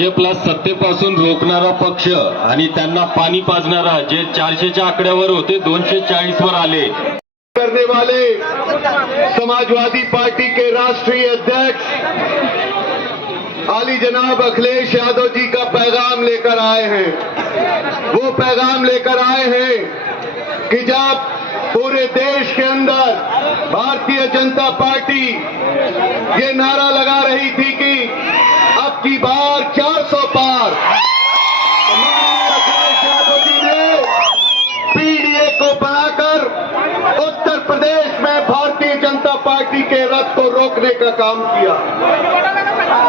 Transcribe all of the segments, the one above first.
भाजपला सत्तेपासून रोखणारा पक्ष आणि त्यांना पाणी पाजणारा जे 400च्या आकड्यावर होते 240 वर आले करने वाले समाजवादी पार्टी के राष्ट्रीय अध्यक्ष आली जनाब अखिलेश यादव जी का पैगाम लेकर आए हैं। वो पैगाम लेकर आए हैं कि जब पूरे देश के अंदर भारतीय जनता पार्टी ये नारा लगा रही थी कि अब की बार 400 पार, अखिलेश यादव जी ने पीडीए को बनाकर उत्तर प्रदेश में भारतीय जनता पार्टी के रथ को रोकने का काम किया।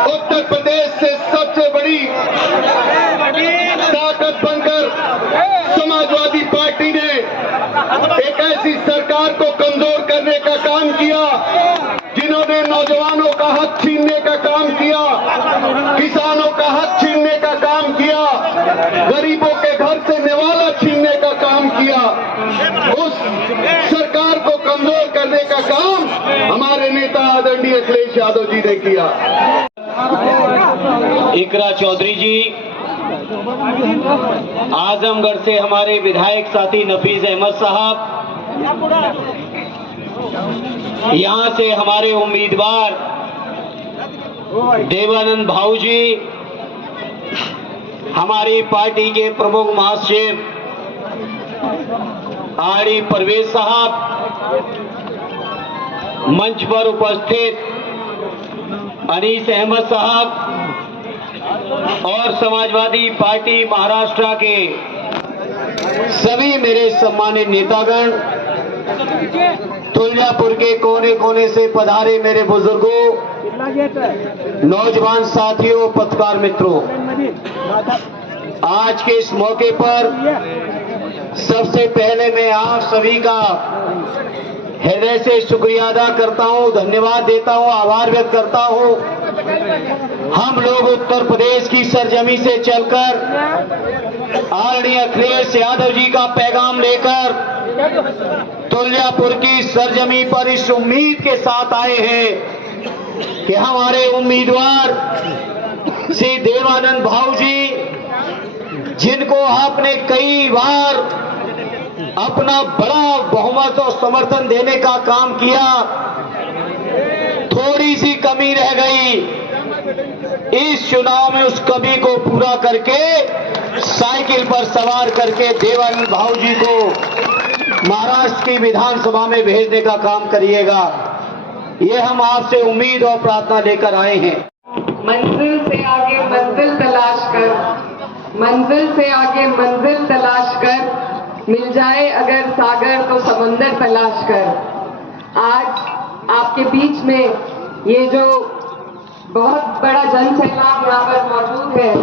उत्तर प्रदेश से सबसे बड़ी ताकत बनकर समाजवादी पार्टी ने एक ऐसी सरकार को कमजोर करने का काम किया जिन्होंने नौजवानों का हक छीनने का काम किया, किसानों का हक छीनने का काम किया, गरीबों के घर से निवाला छीनने का काम किया। उस सरकार को कमजोर करने का काम हमारे नेता आदरणीय अखिलेश यादव जी ने किया। इकरा चौधरी जी, आजमगढ़ से हमारे विधायक साथी नफीस अहमद साहब, यहां से हमारे उम्मीदवार देवानंद भाऊ जी, हमारी पार्टी के प्रमुख महासचिव आरडी परवेज साहब, मंच पर उपस्थित अनीस अहमद साहब और समाजवादी पार्टी महाराष्ट्र के सभी मेरे सम्मानित नेतागण, तुलजापुर के कोने कोने से पधारे मेरे बुजुर्गों, नौजवान साथियों, पत्रकार मित्रों, आज के इस मौके पर सबसे पहले मैं आप सभी का हृदय से शुक्रिया अदा करता हूं, धन्यवाद देता हूं, आभार व्यक्त करता हूं। हम लोग उत्तर प्रदेश की सरजमी से चलकर आदरणीय अखिलेश यादव जी का पैगाम लेकर तुलजापुर की सरजमी पर इस उम्मीद के साथ आए हैं कि हमारे उम्मीदवार श्री देवानंद भाऊ जी, जिनको आपने कई बार अपना बड़ा बहुमत और समर्थन देने का काम किया, थोड़ी सी कमी रह गई। इस चुनाव में उस कमी को पूरा करके साइकिल पर सवार करके देवानंद भाऊ जी को महाराष्ट्र की विधानसभा में भेजने का काम करिएगा। ये हम आपसे उम्मीद और प्रार्थना लेकर आए हैं। मंजिल से आगे मंजिल तलाश कर, मंजिल से आगे मंजिल तलाश कर, मिल जाए अगर सागर तो समंदर तलाश कर। आज आपके बीच में ये जो बहुत बड़ा जन सैलाब यहाँ पर मौजूद है,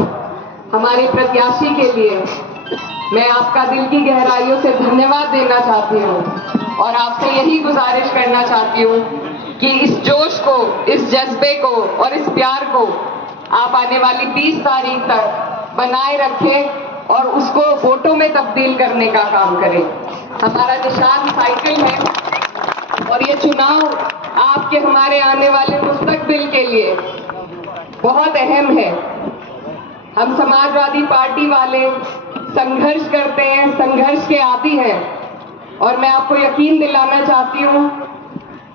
हमारे प्रत्याशी के लिए मैं आपका दिल की गहराइयों से धन्यवाद देना चाहती हूँ और आपसे यही गुजारिश करना चाहती हूँ कि इस जोश को, इस जज्बे को और इस प्यार को आप आने वाली 20 तारीख तक बनाए रखें और उसको वोटों में तब्दील करने का काम करें। हमारा निशान साइकिल है और ये चुनाव आपके हमारे आने वाले मुस्तकबिल के लिए बहुत अहम है। हम समाजवादी पार्टी वाले संघर्ष करते हैं, संघर्ष के आदी हैं और मैं आपको यकीन दिलाना चाहती हूँ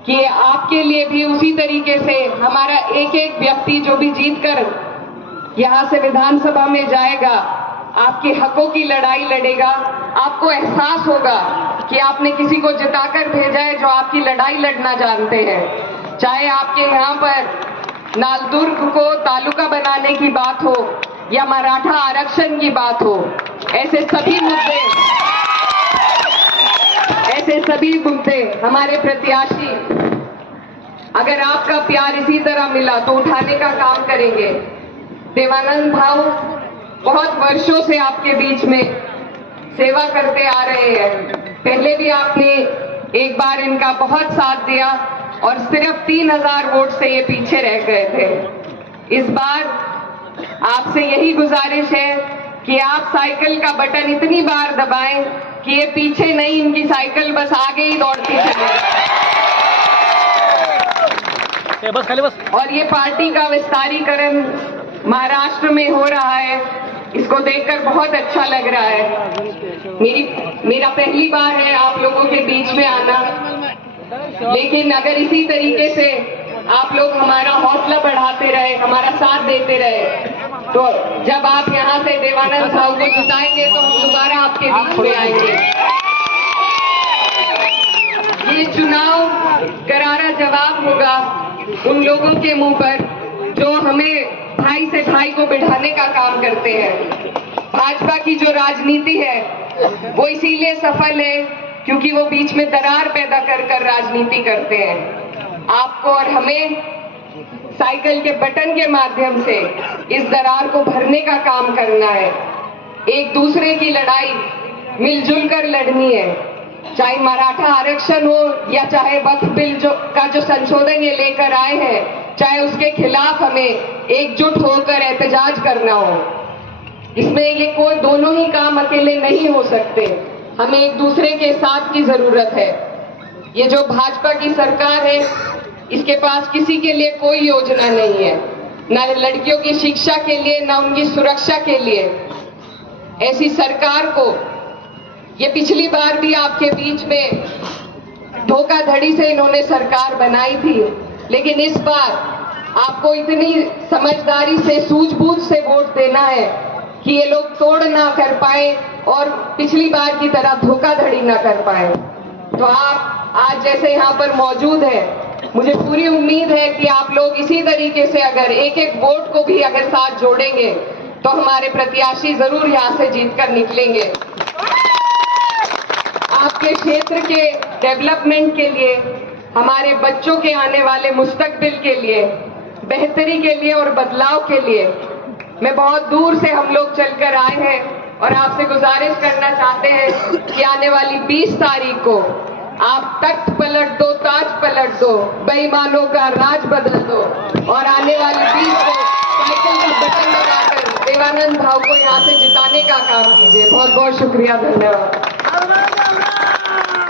कि आपके लिए भी उसी तरीके से हमारा एक एक व्यक्ति जो भी जीतकर यहाँ से विधानसभा में जाएगा, आपके हकों की लड़ाई लड़ेगा। आपको एहसास होगा कि आपने किसी को जिताकर भेजा है जो आपकी लड़ाई लड़ना जानते हैं। चाहे आपके यहाँ पर नालदुर्ग को तालुका बनाने की बात हो या मराठा आरक्षण की बात हो, ऐसे सभी मुद्दे हमारे प्रत्याशी, अगर आपका प्यार इसी तरह मिला तो उठाने का काम करेंगे। देवानंद भाऊ बहुत वर्षों से आपके बीच में सेवा करते आ रहे हैं। पहले भी आपने एक बार इनका बहुत साथ दिया और सिर्फ 3000 वोट से ये पीछे रह गए थे। इस बार आपसे यही गुजारिश है कि आप साइकिल का बटन इतनी बार दबाएं कि ये पीछे नहीं, इनकी साइकिल बस आगे ही दौड़ती चले और ये पार्टी का विस्तारीकरण महाराष्ट्र में हो रहा है, इसको देखकर बहुत अच्छा लग रहा है। मेरा पहली बार है आप लोगों के बीच में आना, लेकिन अगर इसी तरीके से आप लोग हमारा हौसला बढ़ाते रहे, हमारा साथ देते रहे, तो जब आप यहाँ से देवानंद साहू को जिताएंगे तो हम दोबारा आपके बीच में आएंगे। ये चुनाव करारा जवाब होगा उन लोगों के मुंह पर जो हमें भाई से भाई को बिठाने का काम करते हैं। भाजपा की जो राजनीति है वो इसीलिए सफल है क्योंकि वो बीच में दरार पैदा कर राजनीति करते हैं। आपको और हमें साइकिल के बटन के माध्यम से इस दरार को भरने का काम करना है। एक दूसरे की लड़ाई मिलजुल कर लड़नी है, चाहे मराठा आरक्षण हो या चाहे वक्फ बिल का जो संशोधन ये लेकर आए हैं, चाहे उसके खिलाफ हमें एकजुट होकर एहतजाज करना हो। इसमें ये कोई दोनों ही काम अकेले नहीं हो सकते, हमें एक दूसरे के साथ की जरूरत है। ये जो भाजपा की सरकार है, इसके पास किसी के लिए कोई योजना नहीं है, न लड़कियों की शिक्षा के लिए, न उनकी सुरक्षा के लिए। ऐसी सरकार को ये पिछली बार भी आपके बीच में धोखाधड़ी से इन्होंने सरकार बनाई थी, लेकिन इस बार आपको इतनी समझदारी से, सूझबूझ से वोट देना है कि ये लोग तोड़ ना कर पाए और पिछली बार की तरह धोखाधड़ी ना कर पाए। तो आप आज जैसे यहाँ पर मौजूद हैं, मुझे पूरी उम्मीद है कि आप लोग इसी तरीके से अगर एक एक वोट को भी अगर साथ जोड़ेंगे तो हमारे प्रत्याशी जरूर यहाँ से जीतकर निकलेंगे। आपके क्षेत्र के डेवलपमेंट के लिए, हमारे बच्चों के आने वाले मुस्तकबिल के लिए, बेहतरी के लिए और बदलाव के लिए मैं बहुत दूर से हम लोग चलकर आए हैं और आपसे गुजारिश करना चाहते हैं कि आने वाली 20 तारीख को आप तख्त पलट दो, ताज पलट दो, बेईमानों का राज बदल दो और आने वाली 20 को साइकिल का बटन दबाकर देवानंद भाव को यहाँ से जिताने का काम कीजिए। बहुत बहुत शुक्रिया, धन्यवाद।